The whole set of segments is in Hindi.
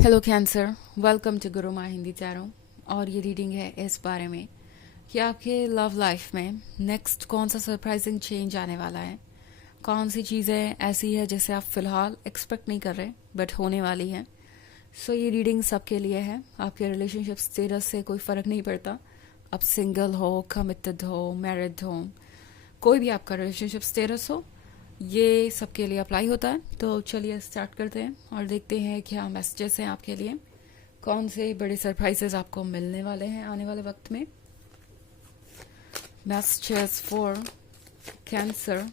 हेलो कैंसर, वेलकम टू गुरु माँ हिंदी चारों। और ये रीडिंग है इस बारे में कि आपके लव लाइफ में नेक्स्ट कौन सा सरप्राइजिंग चेंज आने वाला है। कौन सी चीज़ें ऐसी है जिसे आप फिलहाल एक्सपेक्ट नहीं कर रहे बट होने वाली हैं। सो ये रीडिंग सबके लिए है। आपके रिलेशनशिप स्टेटस से कोई फ़र्क नहीं पड़ता। आप सिंगल हो, कमिटेड हो, मैरिड हो, कोई भी आपका रिलेशनशिप स्टेटस हो, ये सबके लिए अप्लाई होता है। तो चलिए स्टार्ट करते हैं और देखते हैं क्या मैसेजेस हैं आपके लिए। कौन से बड़े सरप्राइजेस आपको मिलने वाले हैं आने वाले वक्त में। Messages for cancer.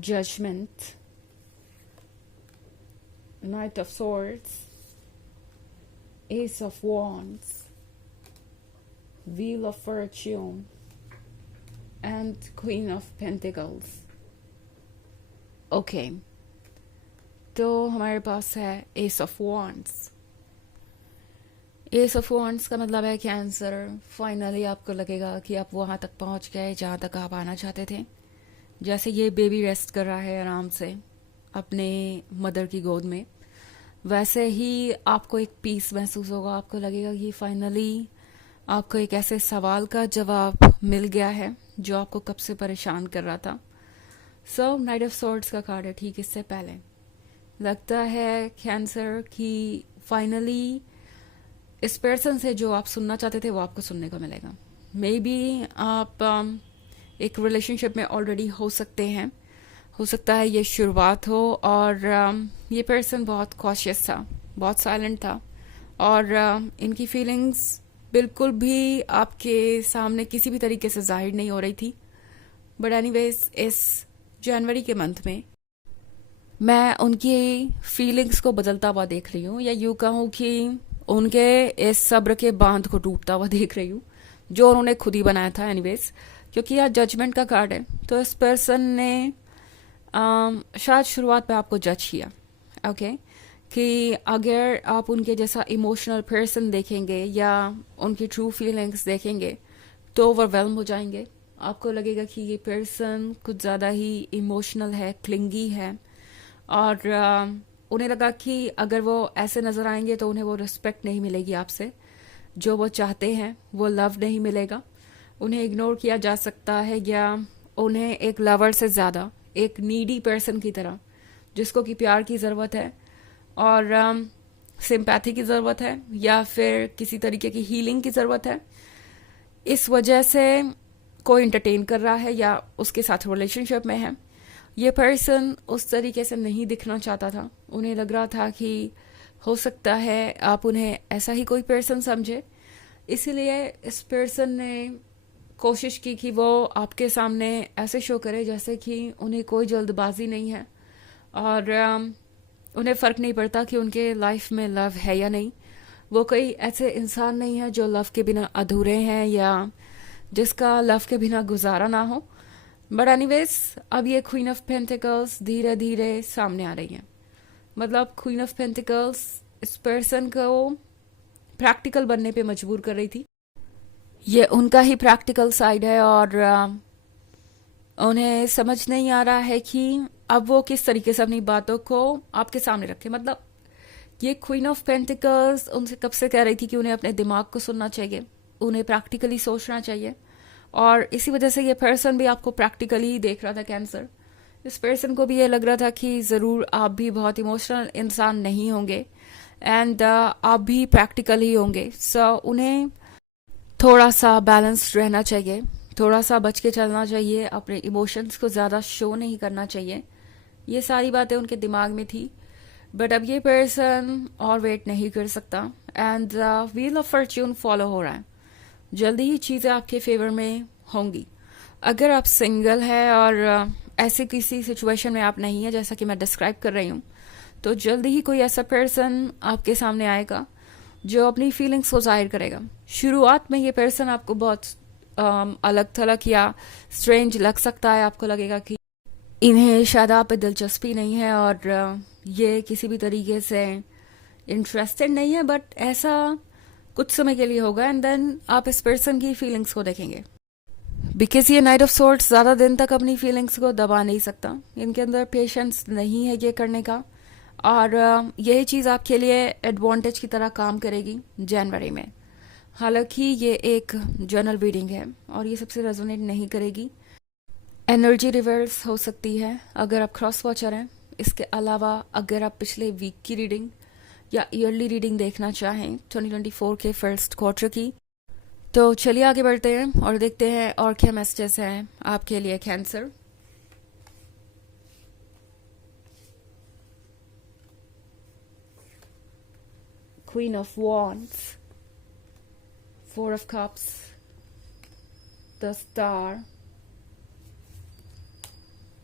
Judgment, Knight of Swords, Ace of Wands, Wheel of Fortune and Queen of Pentacles। Okay, तो हमारे पास है Ace of Wands। S of wands का मतलब है कैंसर, फाइनली आपको लगेगा कि आप वहाँ तक पहुँच गए जहाँ तक आप आना चाहते थे। जैसे ये बेबी रेस्ट कर रहा है आराम से अपने मदर की गोद में, वैसे ही आपको एक पीस महसूस होगा। आपको लगेगा कि फाइनली आपको एक ऐसे सवाल का जवाब मिल गया है जो आपको कब से परेशान कर रहा था। सो नाइट ऑफ सॉर्ड्स का कार्ड है। ठीक इससे पहले लगता है कैंसर कि फाइनली इस पर्सन से जो आप सुनना चाहते थे वो आपको सुनने को मिलेगा। मे बी आप एक रिलेशनशिप में ऑलरेडी हो सकते हैं, हो सकता है ये शुरुआत हो और ये पर्सन बहुत कॉशियस था, बहुत साइलेंट था और इनकी फीलिंग्स बिल्कुल भी आपके सामने किसी भी तरीके से जाहिर नहीं हो रही थी। बट एनीवेज इस जनवरी के मंथ में मैं उनकी फीलिंग्स को बदलता हुआ देख रही हूँ, या यूँ कहूँ कि उनके इस सब्र के बांध को टूटता हुआ देख रही हूँ जो उन्होंने खुद ही बनाया था। एनीवेज क्योंकि यह जजमेंट का कार्ड है तो इस पर्सन ने शायद शुरुआत में आपको जज किया। ओके कि अगर आप उनके जैसा इमोशनल पर्सन देखेंगे या उनकी ट्रू फीलिंग्स देखेंगे तो ओवरवेल्म हो जाएंगे। आपको लगेगा कि ये पर्सन कुछ ज़्यादा ही इमोशनल है, क्लिंगी है और उन्हें लगा कि अगर वो ऐसे नज़र आएंगे तो उन्हें वो रिस्पेक्ट नहीं मिलेगी आपसे, जो वो चाहते हैं वो लव नहीं मिलेगा, उन्हें इग्नोर किया जा सकता है या उन्हें एक लवर से ज़्यादा एक नीडी पर्सन की तरह, जिसको कि प्यार की ज़रूरत है और सिंपैथी की ज़रूरत है या फिर किसी तरीके की हीलिंग की ज़रूरत है, इस वजह से कोई इंटरटेन कर रहा है या उसके साथ रिलेशनशिप में है। ये पर्सन उस तरीके से नहीं दिखना चाहता था। उन्हें लग रहा था कि हो सकता है आप उन्हें ऐसा ही कोई पर्सन समझे, इसीलिए इस पर्सन ने कोशिश की कि वो आपके सामने ऐसे शो करे जैसे कि उन्हें कोई जल्दबाजी नहीं है और उन्हें फ़र्क नहीं पड़ता कि उनके लाइफ में लव है या नहीं। वो कोई ऐसे इंसान नहीं है जो लव के बिना अधूरे हैं या जिसका लव के बिना गुजारा ना हो। बट एनीवेज अब ये क्वीन ऑफ पेंटिकल्स धीरे धीरे सामने आ रही है। मतलब क्वीन ऑफ पेंटिकल्स इस पर्सन को प्रैक्टिकल बनने पे मजबूर कर रही थी। ये उनका ही प्रैक्टिकल साइड है और उन्हें समझ नहीं आ रहा है कि अब वो किस तरीके से अपनी बातों को आपके सामने रखे। मतलब ये क्वीन ऑफ पेंटिकल्स उनसे कब से कह रही थी कि उन्हें अपने दिमाग को सुनना चाहिए, उन्हें प्रैक्टिकली सोचना चाहिए और इसी वजह से ये पर्सन भी आपको प्रैक्टिकली देख रहा था कैंसर। इस पर्सन को भी ये लग रहा था कि ज़रूर आप भी बहुत इमोशनल इंसान नहीं होंगे एंड आप भी प्रैक्टिकल ही होंगे। सो उन्हें थोड़ा सा बैलेंस रहना चाहिए, थोड़ा सा बच के चलना चाहिए, अपने इमोशंस को ज़्यादा शो नहीं करना चाहिए। ये सारी बातें उनके दिमाग में थी। बट अब ये पर्सन और वेट नहीं कर सकता and wheel of Fortune follow हो रहा है। जल्दी ही चीज़ें आपके फेवर में होंगी। अगर आप सिंगल है और ऐसे किसी सिचुएशन में आप नहीं है जैसा कि मैं डिस्क्राइब कर रही हूँ, तो जल्दी ही कोई ऐसा पर्सन आपके सामने आएगा जो अपनी फीलिंग्स को जाहिर करेगा। शुरुआत में ये पर्सन आपको बहुत अलग थलग या स्ट्रेंज लग सकता है। आपको लगेगा कि इन्हें शायद आप पे दिलचस्पी नहीं है और ये किसी भी तरीके से इंटरेस्टेड नहीं है, बट ऐसा कुछ समय के लिए होगा एंड देन आप इस पर्सन की फीलिंग्स को देखेंगे। बिकॉज ये नाइट ऑफ सोर्ट्स ज़्यादा दिन तक अपनी फीलिंग्स को दबा नहीं सकता, इनके अंदर पेशेंस नहीं है ये करने का, और यही चीज़ आपके लिए एडवांटेज की तरह काम करेगी जनवरी में। हालांकि ये एक जनरल रीडिंग है और ये सबसे रेजोनेट नहीं करेगी। एनर्जी रिवर्स हो सकती है अगर आप क्रॉस वॉचर हैं। इसके अलावा अगर आप पिछले वीक की रीडिंग या ईयरली रीडिंग देखना चाहें 2024 के फर्स्ट क्वार्टर की, तो चलिए आगे बढ़ते हैं और देखते हैं और क्या मैसेजेस हैं आपके लिए cancer. Queen of wands, four of cups, the star,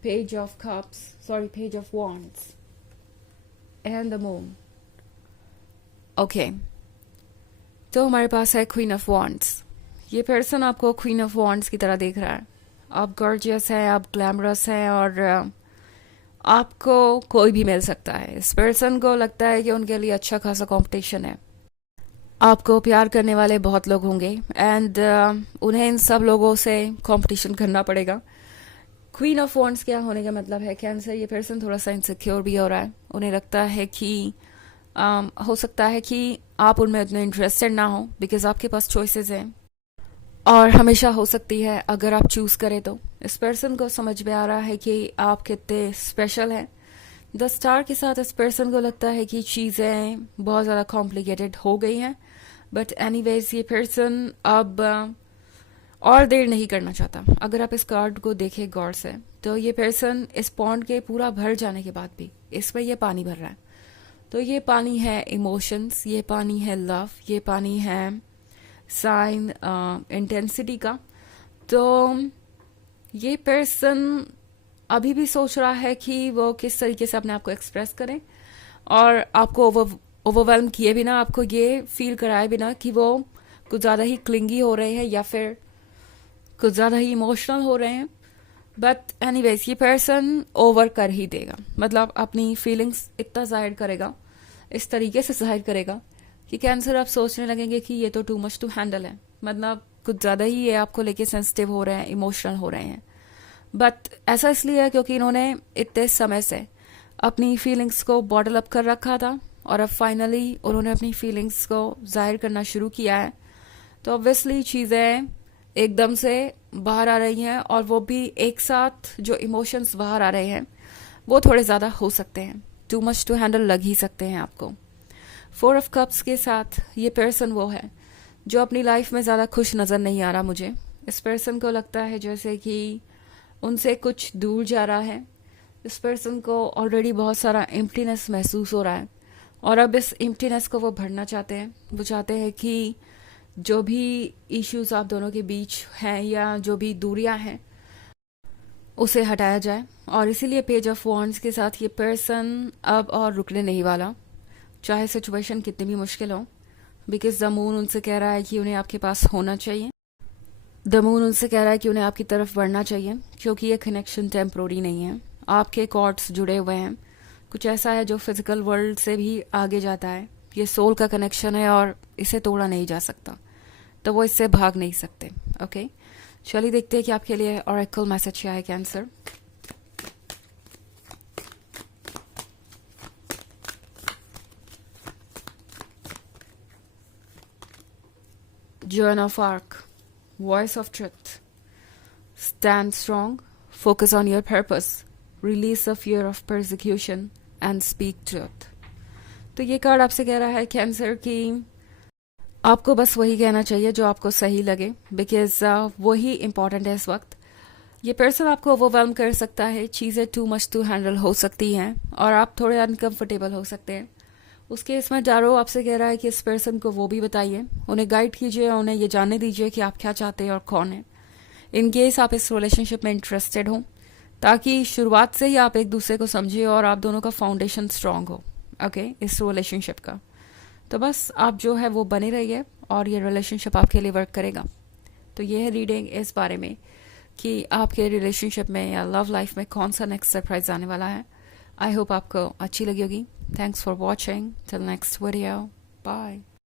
page of cups, page of wands and the moon. Okay, तो हमारे पास है क्वीन ऑफ वॉन्ड्स। ये पर्सन आपको क्वीन ऑफ वॉन्ड्स की तरह देख रहा है। आप गॉर्जियस हैं, आप ग्लैमरस हैं और आपको कोई भी मिल सकता है। इस पर्सन को लगता है कि उनके लिए अच्छा खासा कंपटीशन है। आपको प्यार करने वाले बहुत लोग होंगे एंड उन्हें इन सब लोगों से कंपटीशन करना पड़ेगा। क्वीन ऑफ वॉन्ड्स क्या होने का मतलब है कैंसर, ये पर्सन थोड़ा सा इनसिक्योर भी हो रहा है। उन्हें लगता है कि हो सकता है कि आप उनमें उतने इंटरेस्टेड ना हो बिकॉज आपके पास चॉइसेस हैं और हमेशा हो सकती है अगर आप चूज करें तो। इस पर्सन को समझ में आ रहा है कि आप कितने स्पेशल हैं। द स्टार के साथ इस पर्सन को लगता है कि चीज़ें बहुत ज़्यादा कॉम्प्लिकेटेड हो गई हैं, बट एनीवेज ये पर्सन अब और देर नहीं करना चाहता। अगर आप इस कार्ड को देखें गौर से तो ये पर्सन इस पॉन्ड के पूरा भर जाने के बाद भी इसमें ये पानी भर रहा है। तो ये पानी है इमोशंस, ये पानी है लव, ये पानी है साइन इंटेंसिटी का। तो ये पर्सन अभी भी सोच रहा है कि वो किस तरीके से अपने आप को एक्सप्रेस करें और आपको ओवरवेलम किए बिना, आपको ये फील कराए बिना कि वो कुछ ज़्यादा ही क्लिंगी हो रहे हैं या फिर कुछ ज़्यादा ही इमोशनल हो रहे हैं। बट एनीवेज ये पर्सन ओवर कर ही देगा, मतलब अपनी फीलिंग्स इतना जाहिर करेगा, इस तरीके से जाहिर करेगा कि कैंसर आप सोचने लगेंगे कि ये तो टू मच टू हैंडल है, मतलब कुछ ज़्यादा ही ये आपको लेके सेंसिटिव हो रहे हैं, इमोशनल हो रहे हैं। बट ऐसा इसलिए है क्योंकि इन्होंने इतने समय से अपनी फीलिंग्स को बॉटल अप कर रखा था और अब फाइनली उन्होंने अपनी फीलिंग्स को जाहिर करना शुरू किया है। तो ऑब्वियसली चीज़ें एकदम से बाहर आ रही हैं और वो भी एक साथ जो इमोशंस बाहर आ रहे हैं वो थोड़े ज़्यादा हो सकते हैं, टू मच टू हैंडल लग ही सकते हैं आपको। फोर ऑफ कप्स के साथ ये पर्सन वो है जो अपनी लाइफ में ज़्यादा खुश नज़र नहीं आ रहा मुझे। इस पर्सन को लगता है जैसे कि उनसे कुछ दूर जा रहा है। इस पर्सन को ऑलरेडी बहुत सारा एम्प्टीनेस महसूस हो रहा है और अब इस एम्प्टीनेस को वो भरना चाहते हैं। वो चाहते हैं कि जो भी इश्यूज आप दोनों के बीच हैं या जो भी दूरियां हैं उसे हटाया जाए, और इसीलिए पेज ऑफ वॉन्ड्स के साथ ये पर्सन अब और रुकने नहीं वाला, चाहे सिचुएशन कितनी भी मुश्किल हो। बिकॉज द मून उनसे कह रहा है कि उन्हें आपके पास होना चाहिए, द मून उनसे कह रहा है कि उन्हें आपकी तरफ बढ़ना चाहिए, क्योंकि ये कनेक्शन टेम्प्रोरी नहीं है। आपके कॉर्ड्स जुड़े हुए हैं, कुछ ऐसा है जो फिजिकल वर्ल्ड से भी आगे जाता है। ये सोल का कनेक्शन है और इसे तोड़ा नहीं जा सकता, तो वो इससे भाग नहीं सकते। ओके, चलिए देखते हैं कि आपके लिए ऑरेकल मैसेज क्या है cancer. Joan of Arc, Voice of Truth. Stand strong, focus on your purpose, release the fear of persecution and speak truth. तो ये कार्ड आपसे कह रहा है कैंसर कि आपको बस वही कहना चाहिए जो आपको सही लगे, बिकॉज वही इम्पॉर्टेंट है इस वक्त। ये पर्सन आपको ओवरवेलम कर सकता है, चीज़ें टू मच टू हैंडल हो सकती हैं और आप थोड़े अनकंफर्टेबल हो सकते हैं। उसके इसमें जारो आपसे कह रहा है कि इस पर्सन को वो भी बताइए, उन्हें गाइड कीजिए, उन्हें ये जानने दीजिए कि आप क्या चाहते हैं और कौन है। इन केस आप इस रिलेशनशिप में इंटरेस्टेड हो, ताकि शुरुआत से ही आप एक दूसरे को समझिए और आप दोनों का फाउंडेशन स्ट्रांग हो ओके इस रिलेशनशिप का। तो बस आप जो है वो बने रहिए और ये रिलेशनशिप आपके लिए वर्क करेगा। तो ये है रीडिंग इस बारे में कि आपके रिलेशनशिप में या लव लाइफ में कौन सा नेक्स्ट सरप्राइज आने वाला है। आई होप आपको अच्छी लगी होगी। Thanks for watching, till next video, bye.